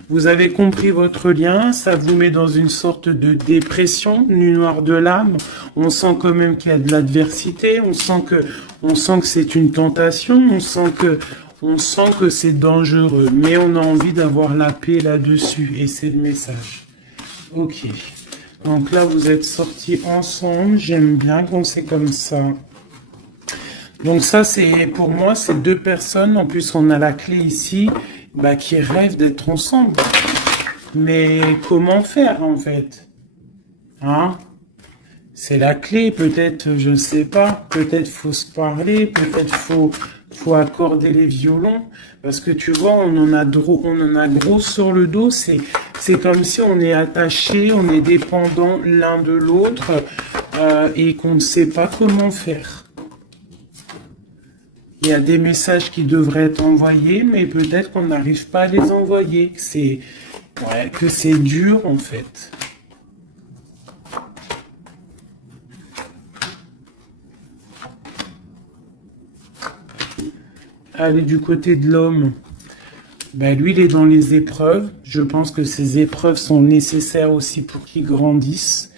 Vous avez compris votre lien, ça vous met dans une sorte de dépression, nuit noire de l'âme. On sent quand même qu'il y a de l'adversité, on sent que c'est une tentation, on sent que c'est dangereux, mais on a envie d'avoir la paix là-dessus, et c'est le message. Ok. Donc là, vous êtes sortis ensemble, j'aime bien quand c'est comme ça. Donc ça, c'est pour moi, c'est deux personnes, en plus on a la clé ici, bah, qui rêvent d'être ensemble. Mais comment faire en fait? Hein? C'est la clé, peut-être, je ne sais pas, peut-être faut se parler, peut-être faut accorder les violons, parce que tu vois, on en a gros sur le dos, c'est comme si on est attaché, on est dépendant l'un de l'autre, et qu'on ne sait pas comment faire. Il y a des messages qui devraient être envoyés, mais peut-être qu'on n'arrive pas à les envoyer. Que c'est dur en fait. Allez, du côté de l'homme, ben, lui, il est dans les épreuves. Je pense que ces épreuves sont nécessaires aussi pour qu'il grandisse.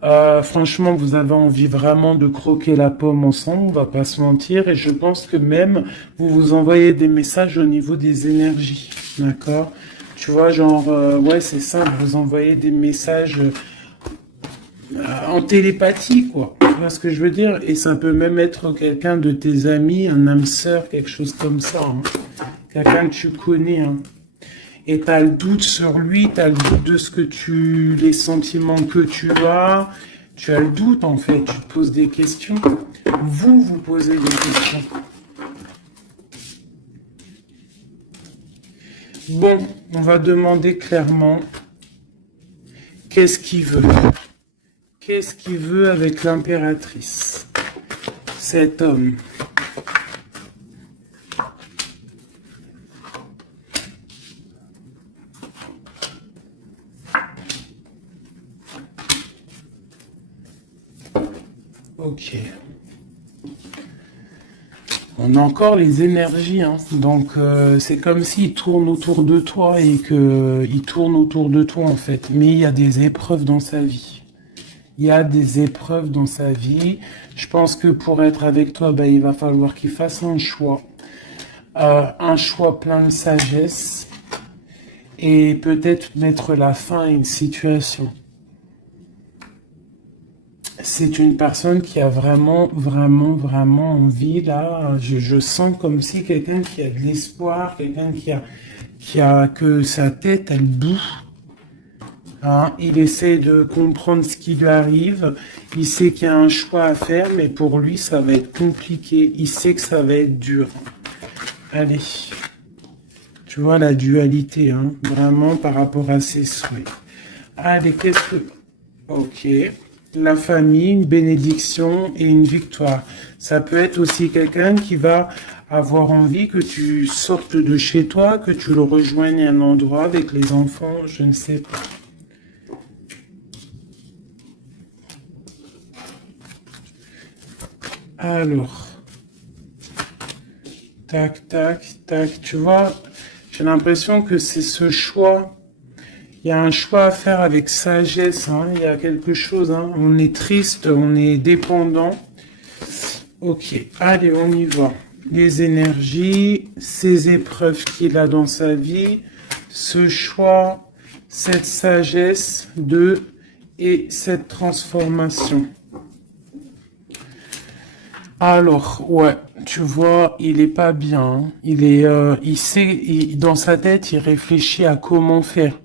Franchement, vous avez envie vraiment de croquer la pomme ensemble, on va pas se mentir, et je pense que même vous vous envoyez des messages au niveau des énergies, d'accord? Tu vois, genre, ouais, c'est ça, vous envoyez des messages en télépathie, quoi. Tu vois ce que je veux dire? Et ça peut même être quelqu'un de tes amis, un âme sœur, quelque chose comme ça, hein. Quelqu'un que tu connais, hein. Et tu as le doute sur lui, tu as le doute de les sentiments que tu as le doute en fait, tu te poses des questions. Vous posez des questions. Bon, on va demander clairement qu'est-ce qu'il veut. Qu'est-ce qu'il veut avec l'impératrice? Cet homme. Ok. On a encore les énergies, hein. Donc c'est comme s'il tourne autour de toi et il tourne autour de toi en fait. Mais il y a des épreuves dans sa vie. Il y a des épreuves dans sa vie. Je pense que pour être avec toi, bah, il va falloir qu'il fasse un choix plein de sagesse et peut-être mettre la fin à une situation. C'est une personne qui a vraiment, vraiment, vraiment envie, là, je sens comme si quelqu'un qui a de l'espoir, quelqu'un que sa tête, elle boue. Hein, il essaie de comprendre ce qui lui arrive, il sait qu'il y a un choix à faire, mais pour lui, ça va être compliqué, il sait que ça va être dur. Allez, tu vois la dualité, hein, vraiment par rapport à ses souhaits. Allez, qu'est-ce que... Ok. La famille, une bénédiction et une victoire. Ça peut être aussi quelqu'un qui va avoir envie que tu sortes de chez toi, que tu le rejoignes à un endroit avec les enfants, je ne sais pas. Alors, tac, tac, tac, tu vois, j'ai l'impression que c'est ce choix. Il y a un choix à faire avec sagesse, hein. Il y a quelque chose, hein. On est triste, on est dépendant. Ok, allez, on y va. Les énergies, ces épreuves qu'il a dans sa vie, ce choix, cette sagesse et cette transformation. Alors, ouais, tu vois, il est pas bien, hein. Il sait, dans sa tête, il réfléchit à comment faire.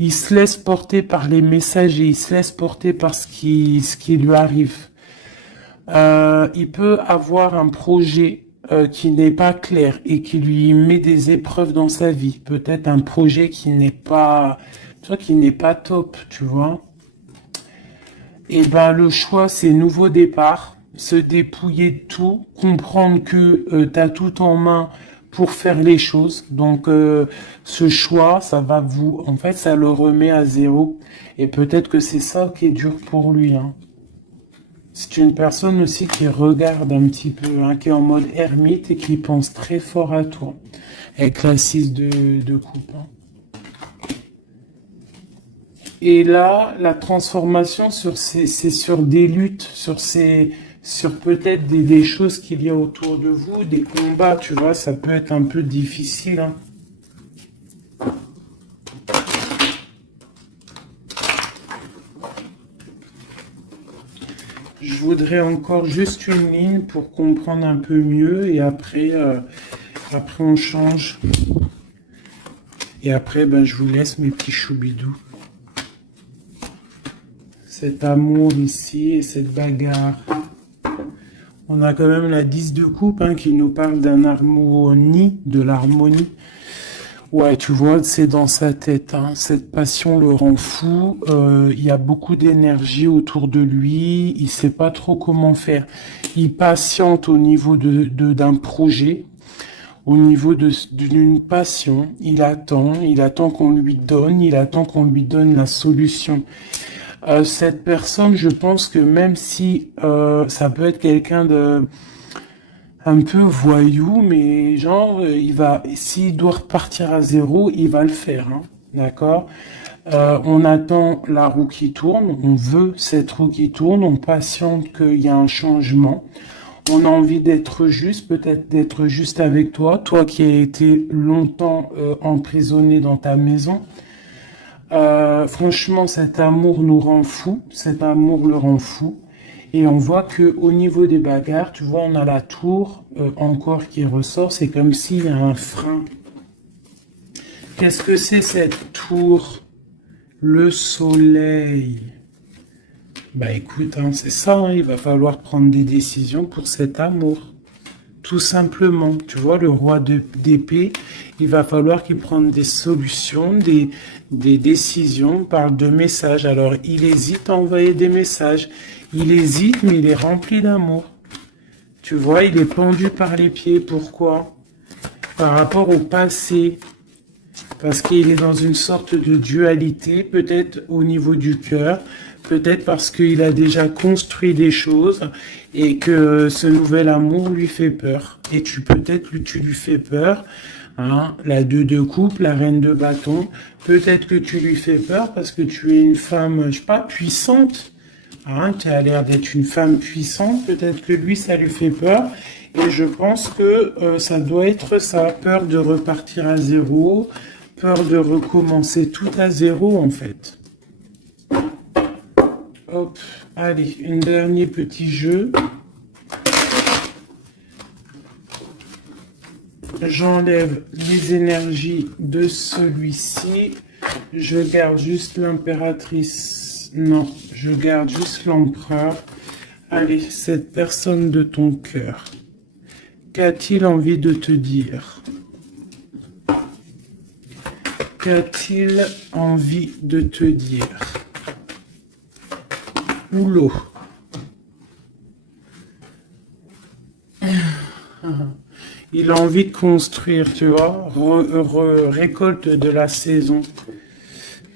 Il se laisse porter par les messages et il se laisse porter par ce qui lui arrive. Il peut avoir un projet qui n'est pas clair et qui lui met des épreuves dans sa vie. Peut-être un projet qui n'est pas, tu vois, qui n'est pas top, tu vois. Et ben le choix, c'est nouveau départ, se dépouiller de tout, comprendre que tu as tout en main pour faire les choses. Donc, ce choix, ça va vous... En fait, ça le remet à zéro. Et peut-être que c'est ça qui est dur pour lui, hein. C'est une personne aussi qui regarde un petit peu, hein, qui est en mode ermite et qui pense très fort à toi. Avec la 6 de coupe, hein. Et là, la transformation c'est sur des luttes, sur peut-être des choses qu'il y a autour de vous, des combats, tu vois, ça peut être un peu difficile, hein. Je voudrais encore juste une ligne pour comprendre un peu mieux et après, après on change. Et après, ben, je vous laisse mes petits choubidous. Cet amour ici et cette bagarre. On a quand même la 10 de coupe, hein, qui nous parle d'un harmonie, de l'harmonie. Ouais, tu vois, c'est dans sa tête, hein. Cette passion le rend fou. Il y a beaucoup d'énergie autour de lui. Il sait pas trop comment faire. Il patiente au niveau d'un projet, au niveau d'une passion. Il attend qu'on lui donne, il attend qu'on lui donne la solution. Cette personne, je pense que même si ça peut être quelqu'un de un peu voyou, mais genre, s'il doit repartir à zéro, il va le faire, hein, d'accord? On attend la roue qui tourne, on veut cette roue qui tourne, on patiente qu'il y a un changement. On a envie d'être juste, peut-être d'être juste avec toi, toi qui as été longtemps emprisonné dans ta maison. Franchement, cet amour nous rend fou, cet amour le rend fou. Et on voit que au niveau des bagarres, tu vois, on a la tour encore qui ressort. C'est comme s'il y a un frein. Qu'est-ce que c'est cette tour? Le soleil. Bah écoute, hein, c'est ça, hein, il va falloir prendre des décisions pour cet amour. Tout simplement, tu vois, le roi d'épée, il va falloir qu'il prenne des solutions, des décisions, parle de messages. Alors, il hésite à envoyer des messages. Il hésite, mais il est rempli d'amour. Tu vois, il est pendu par les pieds. Pourquoi? Par rapport au passé. Parce qu'il est dans une sorte de dualité, peut-être au niveau du cœur, peut-être parce qu'il a déjà construit des choses et que ce nouvel amour lui fait peur. Et peut-être tu lui fais peur, hein, la 2 de coupe, la reine de bâton. Peut-être que tu lui fais peur parce que tu es une femme, je sais pas, puissante. Hein, tu as l'air d'être une femme puissante. Peut-être que lui, ça lui fait peur. Et je pense que ça doit être ça, peur de repartir à zéro, peur de recommencer tout à zéro en fait. Hop, allez, un dernier petit jeu. J'enlève les énergies de celui-ci. Je garde juste l'impératrice. Non, je garde juste l'empereur. Allez, cette personne de ton cœur. Qu'a-t-il envie de te dire? Qu'a-t-il envie de te dire? Oulot. Il a envie de construire, tu vois, récolte de la saison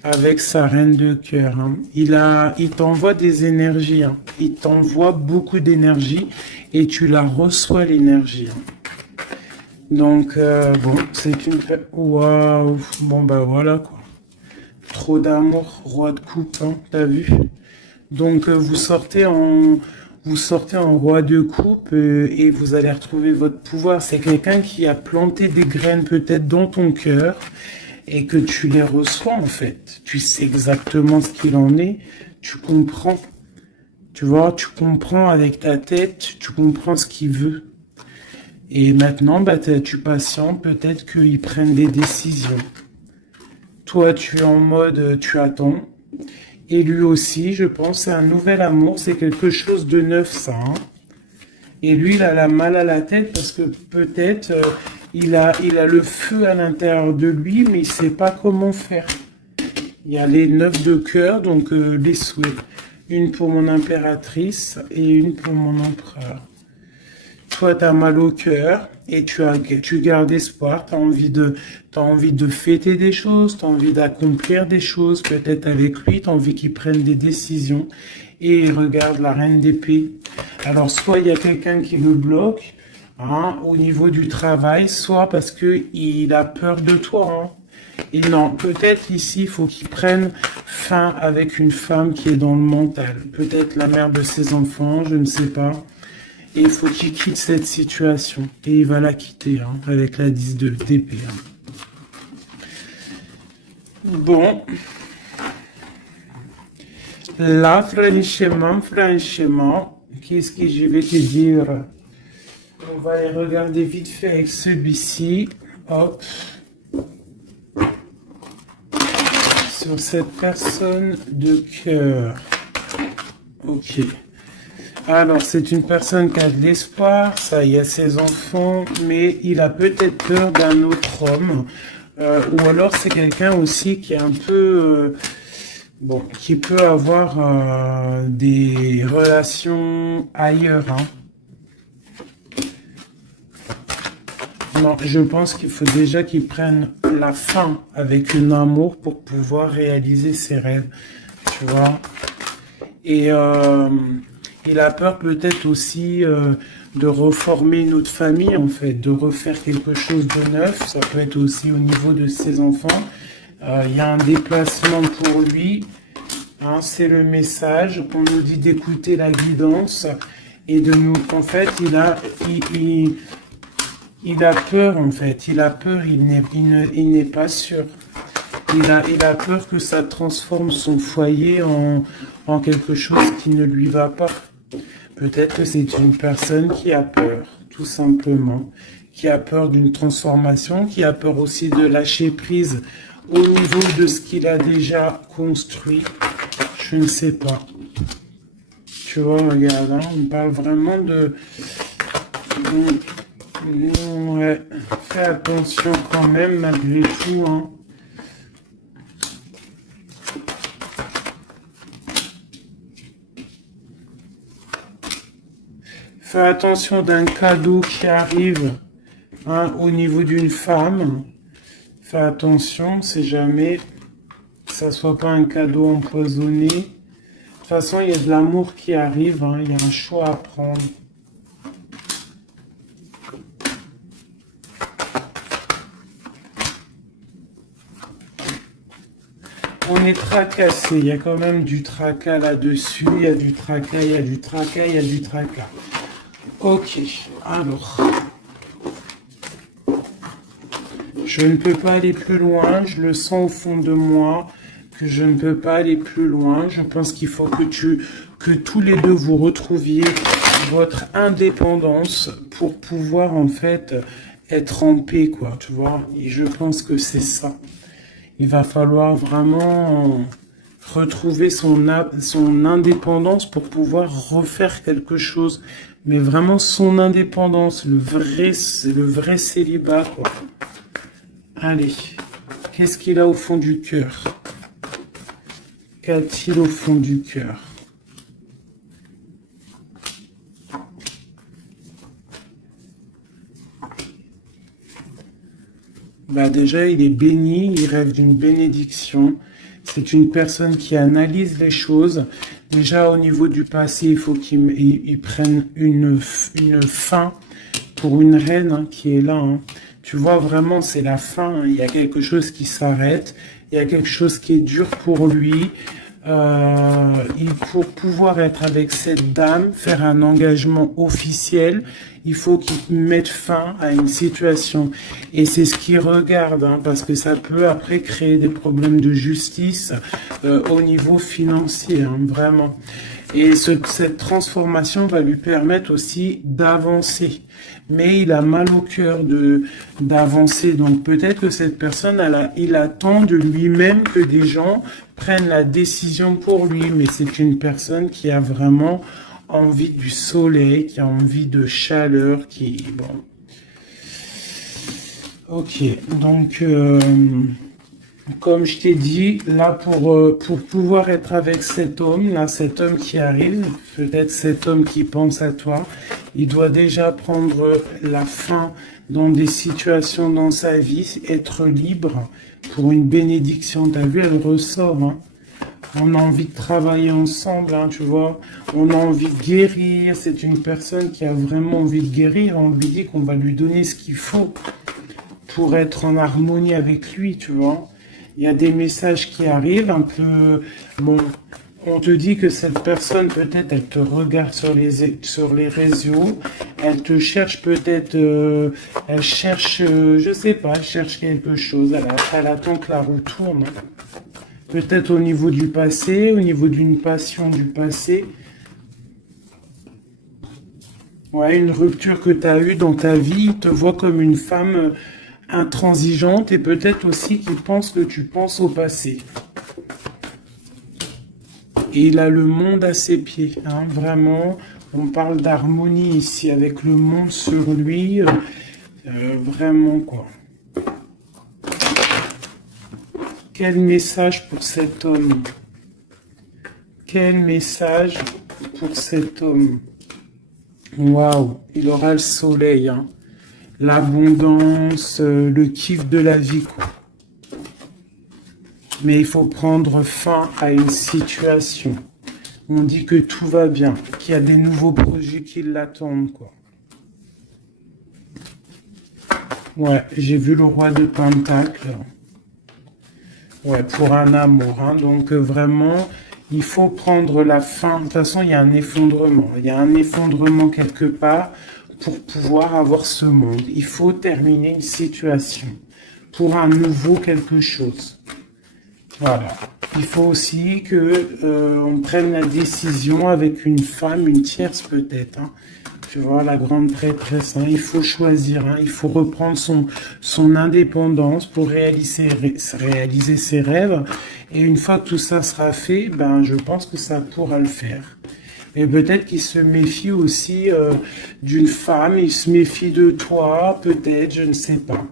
avec sa reine de cœur, hein. Il t'envoie des énergies, hein. Il t'envoie beaucoup d'énergie et tu la reçois l'énergie, hein. Donc, bon, c'est une... Waouh. Bon, bah voilà, quoi. Trop d'amour, roi de coupe, hein, t'as vu? Donc, vous sortez en roi de coupe et vous allez retrouver votre pouvoir. C'est quelqu'un qui a planté des graines peut-être dans ton cœur et que tu les reçois, en fait. Tu sais exactement ce qu'il en est. Tu comprends. Tu vois, tu comprends avec ta tête, tu comprends ce qu'il veut. Et maintenant, bah, tu patientes, peut-être qu'ils prennent des décisions. Toi, tu es en mode, tu attends. Et lui aussi, je pense, c'est un nouvel amour, c'est quelque chose de neuf, ça, hein. Et lui, il a la mal à la tête parce que peut-être il a le feu à l'intérieur de lui, mais il sait pas comment faire. Il y a les 9 de cœur, donc les souhaits. Une pour mon impératrice et une pour mon empereur. Toi, tu as mal au cœur, et tu gardes espoir, t'as envie de fêter des choses, t'as envie d'accomplir des choses, peut-être avec lui, t'as envie qu'il prenne des décisions. Et regarde la reine d'épée. Alors, soit il y a quelqu'un qui le bloque, hein, au niveau du travail, soit parce que il a peur de toi, hein. Et non, peut-être ici, il faut qu'il prenne fin avec une femme qui est dans le mental. Peut-être la mère de ses enfants, je ne sais pas. Et il faut qu'il quitte cette situation. Et il va la quitter, hein, avec la 10 d'épée. Hein. Bon. Là, franchement, qu'est-ce que je vais te dire? On va aller regarder vite fait avec celui-ci. Hop. Sur cette personne de cœur. Ok. Alors, c'est une personne qui a de l'espoir, ça, il y a ses enfants, mais il a peut-être peur d'un autre homme. Ou alors, c'est quelqu'un aussi qui est un peu... bon, qui peut avoir des relations ailleurs, hein. Non, je pense qu'il faut déjà qu'il prenne la fin avec un amour pour pouvoir réaliser ses rêves, tu vois. Et il a peur peut-être aussi de reformer une autre famille, en fait, de refaire quelque chose de neuf. Ça peut être aussi au niveau de ses enfants. Il y a un déplacement pour lui. Hein, c'est le message. On nous dit d'écouter la guidance et de nous... En fait, il a peur, en fait. Il a peur, il n'est pas sûr. Il a peur que ça transforme son foyer en quelque chose qui ne lui va pas. Peut-être que c'est une personne qui a peur, tout simplement. Qui a peur d'une transformation, qui a peur aussi de lâcher prise au niveau de ce qu'il a déjà construit. Je ne sais pas. Tu vois, regarde, hein, on parle vraiment de... Ouais, fais attention quand même malgré tout, hein. Fais attention d'un cadeau qui arrive, hein, au niveau d'une femme. Fais attention, c'est jamais que ça soit pas un cadeau empoisonné. De toute façon, il y a de l'amour qui arrive, hein, il y a un choix à prendre. On est tracassé, il y a quand même du tracas là-dessus, il y a du tracas, il y a du tracas, il y a du tracas. Ok, alors. Je ne peux pas aller plus loin, je le sens au fond de moi, que je ne peux pas aller plus loin. Je pense qu'il faut que tous les deux vous retrouviez votre indépendance pour pouvoir en fait être en paix, quoi, tu vois. Et je pense que c'est ça. Il va falloir vraiment retrouver son indépendance pour pouvoir refaire quelque chose. Mais vraiment son indépendance, le vrai célibat, quoi. Allez, qu'est-ce qu'il a au fond du cœur? Qu'a-t-il au fond du cœur? Bah déjà, il est béni, il rêve d'une bénédiction. C'est une personne qui analyse les choses. Déjà, au niveau du passé, il faut qu'il prenne une fin pour une reine, hein, qui est là, hein. Tu vois, vraiment, c'est la fin, hein. Il y a quelque chose qui s'arrête. Il y a quelque chose qui est dur pour lui. Pour pouvoir être avec cette dame, faire un engagement officiel, il faut qu'il mette fin à une situation. Et c'est ce qu'il regarde, hein, parce que ça peut après créer des problèmes de justice au niveau financier, hein, vraiment. Et cette transformation va lui permettre aussi d'avancer. Mais il a mal au cœur d'avancer. Donc peut-être que cette personne, il attend de lui-même que des gens prennent la décision pour lui. Mais c'est une personne qui a vraiment envie du soleil, qui a envie de chaleur, qui... Bon. Ok, donc... Comme je t'ai dit, là, pour pouvoir être avec cet homme, là, cet homme qui arrive, peut-être cet homme qui pense à toi, il doit déjà prendre la fin dans des situations dans sa vie, être libre pour une bénédiction. T'as vu, elle ressort, hein. On a envie de travailler ensemble, hein, tu vois. On a envie de guérir. C'est une personne qui a vraiment envie de guérir. On lui dit qu'on va lui donner ce qu'il faut pour être en harmonie avec lui, tu vois. Il y a des messages qui arrivent un peu... Bon, on te dit que cette personne, peut-être, elle te regarde sur les réseaux, elle te cherche peut-être, elle cherche, je sais pas, elle cherche quelque chose, elle attend que la roue tourne. Peut-être au niveau du passé, au niveau d'une passion du passé. Ouais, une rupture que tu as eue dans ta vie, il te voit comme une femme intransigeante et peut-être aussi qu'il pense que tu penses au passé. Et il a le monde à ses pieds, hein, vraiment. On parle d'harmonie ici avec le monde sur lui, vraiment quoi. Quel message pour cet homme? Quel message pour cet homme? Waouh, il aura le soleil, hein. L'abondance, le kiff de la vie, quoi. Mais il faut prendre fin à une situation. On dit que tout va bien, qu'il y a des nouveaux projets qui l'attendent, quoi. Ouais, j'ai vu le roi de Pentacle. Ouais, pour un amour, hein. Donc vraiment, il faut prendre la fin. De toute façon, il y a un effondrement. Il y a un effondrement quelque part pour pouvoir avoir ce monde. Il faut terminer une situation pour un nouveau quelque chose. Voilà. Il faut aussi que on prenne la décision avec une femme, une tierce peut-être, hein. Tu vois, la grande prêtresse, hein. Il faut choisir, hein. Il faut reprendre son indépendance pour réaliser ses rêves. Et une fois que tout ça sera fait, ben, je pense que ça pourra le faire. Et peut-être qu'il se méfie aussi d'une femme, il se méfie de toi, peut-être, je ne sais pas.